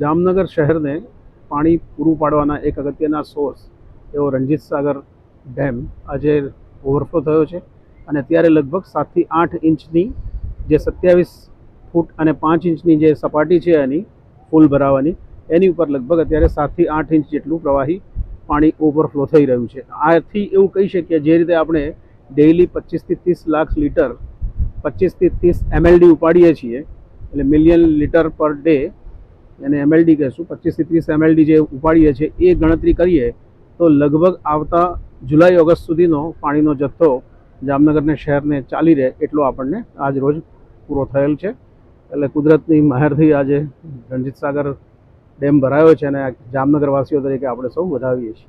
જામનગર શહેરને પાણી પૂરું પાડવાના એક અગત્યના સોર્સ એવો રણજીત સાગર ડેમ આજે ઓવરફ્લો થયો છે અને અત્યારે લગભગ સાતથી આઠ ઇંચની જે સત્યાવીસ ફૂટ અને પાંચ ઇંચની જે સપાટી છે એની ફૂલ ભરાવાની, એની ઉપર લગભગ અત્યારે સાતથી આઠ ઇંચ જેટલું પ્રવાહી પાણી ઓવરફ્લો થઈ રહ્યું છે. આથી એવું કહી શકીએ જે રીતે આપણે ડેઇલી પચીસથી ત્રીસ લાખ લીટર પચીસથી ત્રીસ એમએલડી ઉપાડીએ છીએ, એટલે મિલિયન લીટર પર ડે એને એમએલડી કહેશું. પચીસથી ત્રીસ એમએલડી જે ઉપાડીએ છીએ, એ ગણતરી કરીએ, તો લગભગ આવતા જુલાઈ, ઓગસ્ટ સુધીનો પાણીનો જથ્થો જામનગરને, શહેરને ચાલી રહે એટલો આપણને આજ રોજ પૂરો થયેલ છે. એટલે કુદરતની મહેરથી આજે રણજીત સાગર ડેમ ભરાયો છે અને જામનગરવાસીઓ તરીકે આપણે સૌ વધાવીએ છીએ.